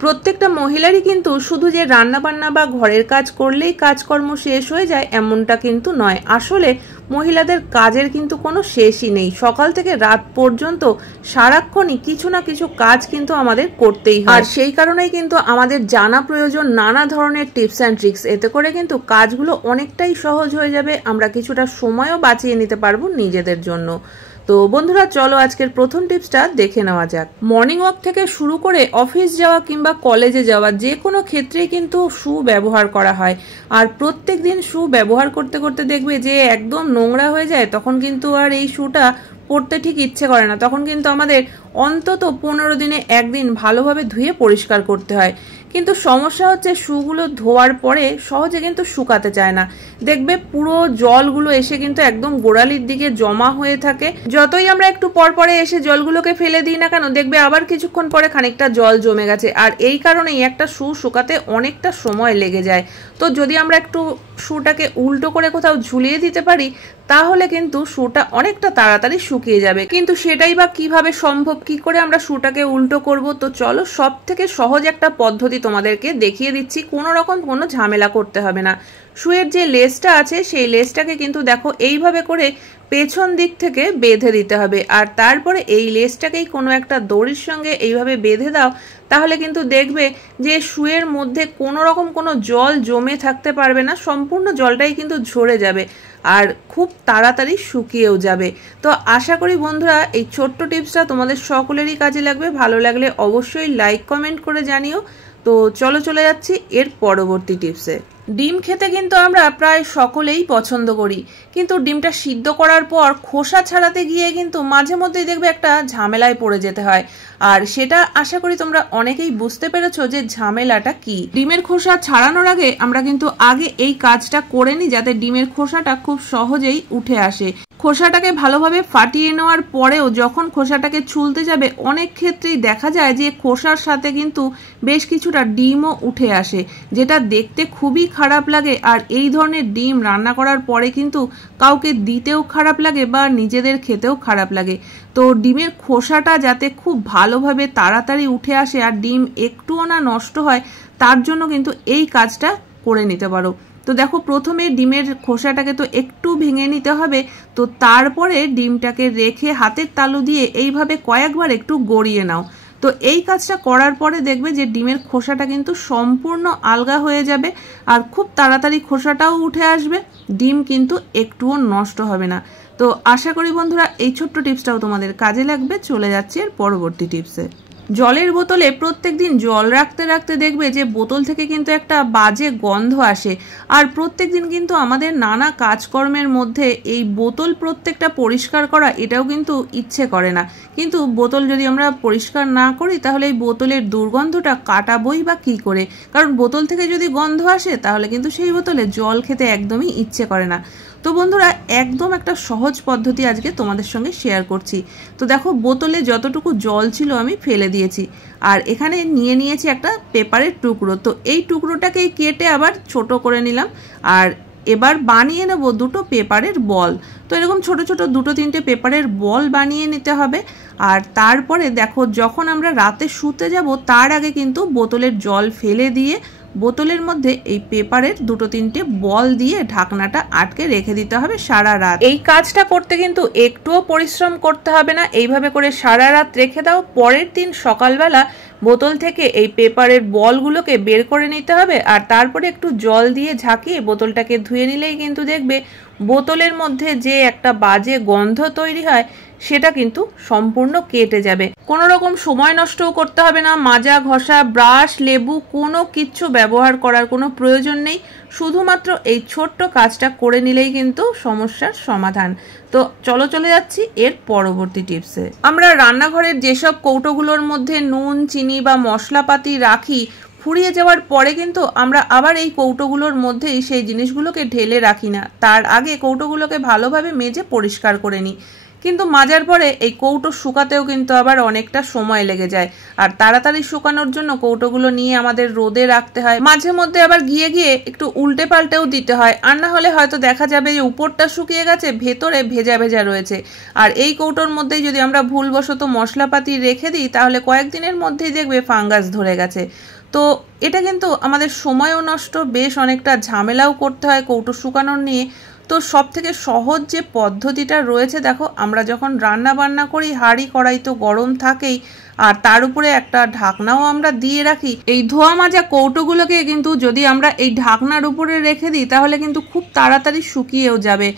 প্রত্যেকটা মহিলারই কিন্তু শুধু যে রান্না বান্না বা ঘরের কাজ করলেই কাজকর্ম শেষ হয়ে যায় এমনটা কিন্তু নয়। আসলে মহিলাদের কাজের কিন্তু কোনো শেষই নেই। সকাল থেকে রাত পর্যন্ত সারাক্ষণই কিছু না কিছু কাজ কিন্তু আমাদের করতেই হয়। আর সেই কারণেই কিন্তু আমাদের জানা প্রয়োজন নানা ধরনের টিপস অ্যান্ড ট্রিক্স। এতে করে কিন্তু কাজগুলো অনেকটাই সহজ হয়ে যাবে, আমরা কিছুটা সময়ও বাঁচিয়ে নিতে পারবো নিজেদের জন্য। তো বন্ধুরা চলো আজকের প্রথম টিপসটা দেখে নেওয়া যাক। মর্নিং ওয়াক থেকে শুরু করে অফিস যাওয়া কিংবা কলেজে যাওয়া যে কোনো ক্ষেত্রেই কিন্তু শু ব্যবহার করা হয়। আর প্রত্যেক দিন শু ব্যবহার করতে করতে দেখবে যে একদম নোংরা হয়ে যায়, তখন কিন্তু আর এই শুটা পরতে ঠিক ইচ্ছে করে না। তখন কিন্তু আমাদের অন্তত 15 দিনে একদিন ভালোভাবে ধুয়ে পরিষ্কার করতে হয়। কিন্তু সমস্যা হচ্ছে শুগুলো ধোয়ার পরে সহজে কিন্তু শুকাতে চায় না। দেখবে পুরো জলগুলো এসে কিন্তু একদম গোড়ালির দিকে জমা হয়ে থাকে। যতই আমরা একটু পর পরে এসে জলগুলোকে ফেলে দিই না কেন, দেখবে আবার কিছুক্ষণ পরে খানিকটা জল জমে গেছে। আর এই কারণেই একটা শু শুকাতে অনেকটা সময় লেগে যায়। তো যদি আমরা একটু শুটাকে উল্টো করে কোথাও ঝুলিয়ে দিতে পারি তাহলে কিন্তু শুটা অনেকটা তাড়াতাড়ি শুকিয়ে যাবে। কিন্তু সেটাই বা কিভাবে সম্ভব, কি করে আমরা শুটাকে উল্টো করব? তো চলো সব থেকে সহজ একটা পদ্ধতি তোমাদেরকে দেখিয়ে দিচ্ছি। কোনো রকম কোনো ঝামেলা করতে হবে না। শুয়ের যে লেসটা আছে সেই লেসটাকে কিন্তু দেখো এইভাবে করে পেছন দিক থেকে বেঁধে দিতে হবে। আর তারপরে এই লেসটাকেই কোনো একটা দড়ির সঙ্গে এইভাবে বেঁধে দাও, তাহলে কিন্তু দেখবে যে শুয়ের মধ্যে কোনো রকম কোনো জল জমে থাকতে পারবে না, সম্পূর্ণ জলটাই কিন্তু ঝরে যাবে আর খুব তাড়াতাড়ি শুকিয়েও যাবে। তো আশা করি বন্ধুরা এই ছোট্ট টিপসটা তোমাদের সকলেরই কাজে লাগবে। ভালো লাগলে অবশ্যই লাইক কমেন্ট করে জানিও। তো চলো চলে যাচ্ছি এর পরবর্তী টিপসে। ডিম খেতে কিন্তু আমরা প্রায় সকলেই পছন্দ করি, কিন্তু ডিমটা সিদ্ধ করার পর খোসা ছাড়াতে গিয়ে কিন্তু মাঝে মধ্যেই দেখবে একটা ঝামেলায় পড়ে যেতে হয়। আর সেটা আশা করি তোমরা অনেকেই বুঝতে পেরেছো যে ঝামেলাটা কি। ডিমের খোসা ছাড়ানোর আগে আমরা কিন্তু আগে এই কাজটা করে নিই, যাতে ডিমের খোসাটা খুব সহজেই উঠে আসে। খোসাটাকে ভালোভাবে ফাটিয়ে নেওয়ার পরেও যখন খোসাটাকে ছুলতে যাবে অনেক ক্ষেত্রেই দেখা যায় যে খোসার সাথে কিন্তু বেশ কিছুটা ডিমও উঠে আসে, যেটা দেখতে খুবই খারাপ লাগে। আর এই ধরনের ডিম রান্না করার পরে কিন্তু কাউকে দিতেও খারাপ লাগে বা নিজেদের খেতেও খারাপ লাগে। তো ডিমের খোসাটা যাতে খুব ভালোভাবে তাড়াতাড়ি উঠে আসে আর ডিম একটুও না নষ্ট হয়, তার জন্য কিন্তু এই কাজটা করে নিতে পারো। তো দেখো প্রথমে ডিমের খোসাটাকে তো একটু ভেঙে নিতে হবে, তো তারপরে ডিমটাকে রেখে হাতের তালু দিয়ে এইভাবে কয়েকবার একটু গড়িয়ে নাও। তো এই কাজটা করার পরে দেখবে যে ডিমের খোসাটা কিন্তু সম্পূর্ণ আলগা হয়ে যাবে আর খুব তাড়াতাড়ি খোসাটাও উঠে আসবে, ডিম কিন্তু একটুও নষ্ট হবে না। তো আশা করি বন্ধুরা এই ছোট্ট টিপসটাও তোমাদের কাজে লাগবে। চলে যাচ্ছে এর পরবর্তী টিপসে। জলের বোতলে প্রত্যেকদিন জল রাখতে রাখতে দেখবে যে বোতল থেকে কিন্তু একটা বাজে গন্ধ আসে। আর প্রত্যেকদিন কিন্তু আমাদের নানা কাজকর্মের মধ্যে এই বোতল প্রত্যেকটা পরিষ্কার করা এটাও কিন্তু ইচ্ছে করে না। কিন্তু বোতল যদি আমরা পরিষ্কার না করি তাহলে এই বোতলের দুর্গন্ধটা কাটাবোই বা কি করে? কারণ বোতল থেকে যদি গন্ধ আসে তাহলে কিন্তু সেই বোতলে জল খেতে একদমই ইচ্ছে করে না। তো বন্ধুরা একদম একটা সহজ পদ্ধতি আজকে তোমাদের সঙ্গে শেয়ার করছি। তো দেখো বোতলে যতটুকু জল ছিল আমি ফেলে দিয়েছি, আর এখানে নিয়ে নিয়েছি একটা পেপারের টুকরো। তো এই টুকরোটাকেই কেটে আবার ছোট করে নিলাম, আর এবার বানিয়ে নেব দুটো পেপারের বল। তো এরকম ছোট ছোট দুটো তিনটে পেপারের বল বানিয়ে নিতে হবে। আর তারপরে দেখো যখন আমরা রাতে শুতে যাব তার আগে কিন্তু বোতলের জল ফেলে দিয়ে বোতলের মধ্যে এই পেপারের দুটো তিনটে বল দিয়ে ঢাকনাটা আটকে রেখে দিতে হবে সারা রাত। এই কাজটা করতে কিন্তু একটুও পরিশ্রম করতে হবে না। এইভাবে করে সারা রাত রেখে দাও, পরের দিন সকালবেলা বোতল থেকে এই পেপারের বলগুলোকে বের করে নিতে হবে আর তারপরে একটু জল দিয়ে ঝাঁকিয়ে বোতলটাকে ধুয়ে নিলেই কিন্তু দেখবে বোতলের মধ্যে যে একটা বাজে গন্ধ তৈরি হয় সেটা কিন্তু সম্পূর্ণ কেটে যাবে। কোনো রকম সময় নষ্টও করতে হবে না, মাজা ঘষা ব্রাশ লেবু কোনো কিচ্ছু ব্যবহার করার কোনো প্রয়োজন নেই। শুধুমাত্র এই ছোট্ট কাজটা করে নিলেই কিন্তু সমস্যার সমাধান। তো চলো চলে যাচ্ছি এর পরবর্তী টিপসে। আমরা রান্নাঘরের যেসব কৌটোগুলোর মধ্যে নুন চিনি বা মশলাপাতি রাখি, ফুরিয়ে যাওয়ার পরে কিন্তু আমরা আবার এই কৌটোগুলোর মধ্যেই সেই জিনিসগুলোকে ঢেলে রাখি না, তার আগে কৌটোগুলোকে ভালোভাবে মেজে পরিষ্কার করে নিই। কিন্তু মাজার পরে এই কৌটো শুকাতেও কিন্তু আবার অনেকটা সময় লেগে যায়। আর তাড়াতাড়ি শুকানোর জন্য কৌটোগুলো নিয়ে আমাদের রোদে রাখতে হয়, মাঝে মধ্যে আবার গিয়ে গিয়ে একটু উল্টে পাল্টেও দিতে হয়, আর না হলে হয়তো দেখা যাবে যে উপরটা শুকিয়ে গেছে, ভেতরে ভেজা ভেজা রয়েছে। আর এই কৌটোর মধ্যেই যদি আমরা ভুলবশত মশলাপাতি রেখে দিই তাহলে কয়েকদিনের মধ্যেই দেখবে ফাঙ্গাস ধরে গেছে। তো এটা কিন্তু আমাদের সময়ও নষ্ট, বেশ অনেকটা ঝামেলাও করতে হয় কৌটো শুকানোর নিয়ে। তো সব থেকে সহজ যে পদ্ধতিটা রয়েছে, দেখো আমরা যখন রান্না বান্না করি হাঁড়ি কড়াই তো গরম থাকেই, আর তার উপরে একটা ঢাকনাও আমরা দিয়ে রাখি। এই ধোয়া মাজা কৌটোগুলোকে কিন্তু যদি আমরা এই ঢাকনার উপরে রেখে দিই তাহলে কিন্তু খুব তাড়াতাড়ি শুকিয়েও যাবে,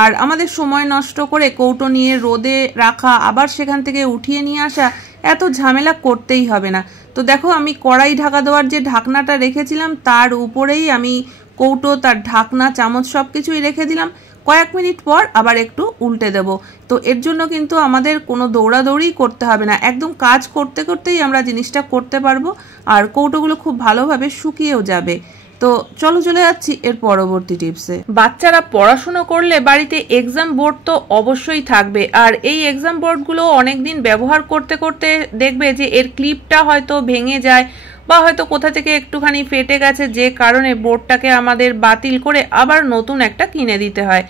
আর আমাদের সময় নষ্ট করে কৌটো নিয়ে রোদে রাখা, আবার সেখান থেকে উঠিয়ে নিয়ে আসা, এত ঝামেলা করতেই হবে না। তো দেখো আমি কড়াই ঢাকা দেওয়ার যে ঢাকনাটা রেখেছিলাম তার উপরেই আমি কৌটো, তার ঢাকনা, চামচ সব কিছুই রেখে দিলাম। কয়েক মিনিট পর আবার একটু উল্টে দেব। তো এর জন্য কিন্তু আমাদের কোনো দৌড়াদৌড়ি করতে হবে না, একদম কাজ করতে করতেই আমরা জিনিসটা করতে পারবো, আর কৌটোগুলো খুব ভালোভাবে শুকিয়েও যাবে। তো চলো চলে যাচ্ছি এর পরবর্তী টিপসে। বাচ্চারা পড়াশুনো করলে বাড়িতে এক্সাম বোর্ড তো অবশ্যই থাকবে, আর এই এক্সাম বোর্ডগুলো অনেকদিন ব্যবহার করতে করতে দেখবে যে এর ক্লিপটা হয়তো ভেঙে যায়, বা হয়তো কোথা থেকে একটুখানি ফেটে গেছে, যে কারণে বোর্ডটাকে আমাদের বাতিল করে আবার নতুন একটা কিনে দিতে হয়।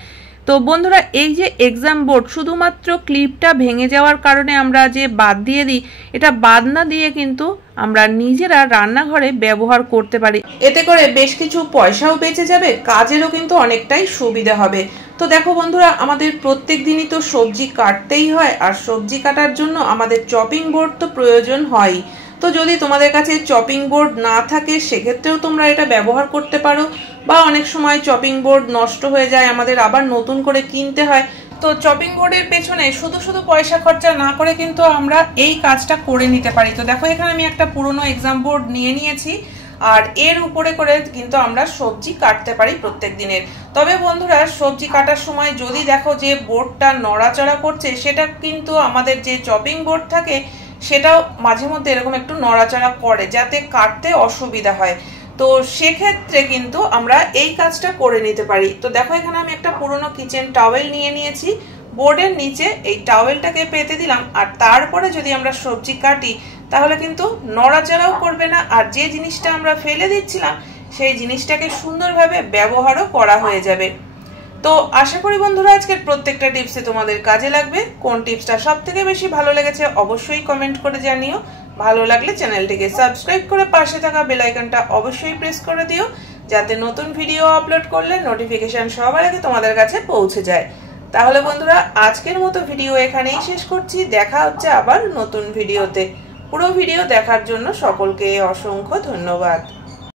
তো বন্ধুরা, এই যে এক্সাম বোর্ড শুধুমাত্র ক্লিপটা ভেঙে যাওয়ার কারণে আমরা যে বাদ দিয়ে দিই, এটা বাদ না দিয়ে কিন্তু আমরা নিজেরা রান্নাঘরে ব্যবহার করতে পারি। এতে করে বেশ কিছু পয়সাও বেঁচে যাবে, কাজেরও কিন্তু অনেকটাই সুবিধা হবে। তো দেখো বন্ধুরা, আমাদের প্রত্যেক দিনই তো সবজি কাটতেই হয়, আর সবজি কাটার জন্য আমাদের চপিং বোর্ড তো প্রয়োজন হয়। তো যদি তোমাদের কাছে চপিং বোর্ড না থাকে সেক্ষেত্রেও তোমরা এটা ব্যবহার করতে পারো, বা অনেক সময় চপিং বোর্ড নষ্ট হয়ে যায়, আমাদের আবার নতুন করে কিনতে হয়। তো চপিং বোর্ডের পেছনে শুধু শুধু পয়সা খরচা না করে কিন্তু আমরা এই কাজটা করে নিতে পারি। তো দেখো এখানে আমি একটা পুরনো এক্সাম বোর্ড নিয়ে নিয়েছি, আর এর উপরে করে কিন্তু আমরা সবজি কাটতে পারি প্রত্যেক দিনের। তবে বন্ধুরা, সবজি কাটার সময় যদি দেখো যে বোর্ডটা নড়াচড়া করছে, সেটা কিন্তু আমাদের যে চপিং বোর্ড থাকে সেটাও মাঝে মধ্যে এরকম একটু নড়াচড়া করে, যাতে কাটতে অসুবিধা হয়। তো সেক্ষেত্রে কিন্তু আমরা এই কাজটা করে নিতে পারি। তো দেখো এখানে আমি একটা পুরনো কিচেন টাওয়েল নিয়ে নিয়েছি, বোর্ডের নিচে এই টাওয়েলটাকে পেতে দিলাম, আর তারপরে যদি আমরা সবজি কাটি তাহলে কিন্তু নড়াচড়াও করবে না, আর যে জিনিসটা আমরা ফেলে দিচ্ছিলাম সেই জিনিসটাকে সুন্দরভাবে ব্যবহারও করা হয়ে যাবে। তো আশা করি বন্ধুরা আজকের প্রত্যেকটা টিপসে তোমাদের কাজে লাগবে। কোন টিপসটা সব থেকে বেশি ভালো লেগেছে অবশ্যই কমেন্ট করে জানিও। ভালো লাগলে চ্যানেলটিকে সাবস্ক্রাইব করে পাশে থাকা বেল আইকনটা অবশ্যই প্রেস করে দিও, যাতে নতুন ভিডিও আপলোড করলে নোটিফিকেশন সবার আগে তোমাদের কাছে পৌঁছে যায়। তাহলে বন্ধুরা, আজকের মতো ভিডিও এখানেই শেষ করছি। দেখা হচ্ছে আবার নতুন ভিডিওতে। পুরো ভিডিও দেখার জন্য সকলকে অসংখ্য ধন্যবাদ।